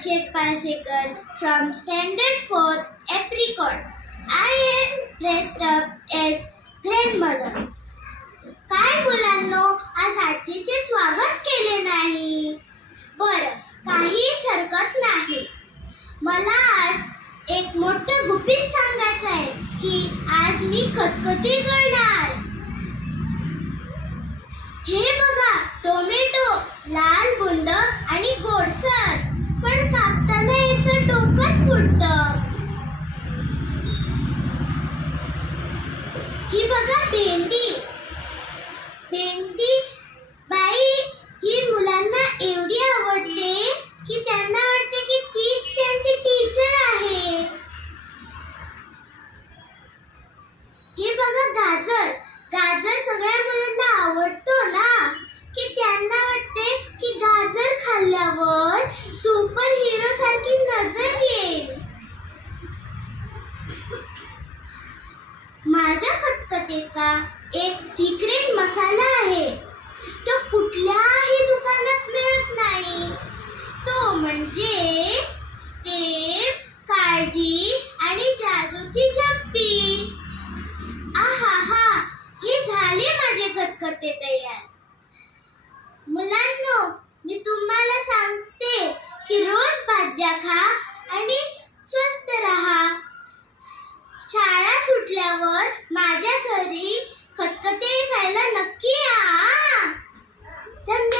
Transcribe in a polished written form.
Parchet Parsekar from Standard 4 Apricot. I am dressed up as grandmother. काय मुलांनो, आज आजीचे स्वागत केले नाही? बरं, काहीच हरकत नाही. मला आज एक मोठं गुपित सांगायचं आहे की आज मी खतखती करणार. हे बघा, टोमॅटो, लाल बुंद आणि गोडसर, पण कापताना याचं डोकं फुटतं. ही बघा भेंडी. भेंडी बाई ही मुलांना एवढी आवडते की त्यांना वाटते की तीच त्यांची टीचर आहे. हे बघा गाजर. गाजर सगळ्या मुलांना आवडतो ना, की त्यांना वाटते की गाजर खाल्ल्यावर सुपर हिरो सारखी नजर येईल. माझ्या खतखतेचा एक सिक्रेट मसाला आहे. तो कुठल्याही दुकानात मिळत नाही. तो म्हणजे टेप, काळजी आणि जादूची चप्पी. आहा, हे झाले माझे खतखते तयार. मुलांनो, मी तुम्हाला सांगते की रोज भाज्या खा आणि स्वस्थ राहा. शाळा सुटल्यावर माझ्या घरी खतखते खायला नक्की या. धन्यवाद.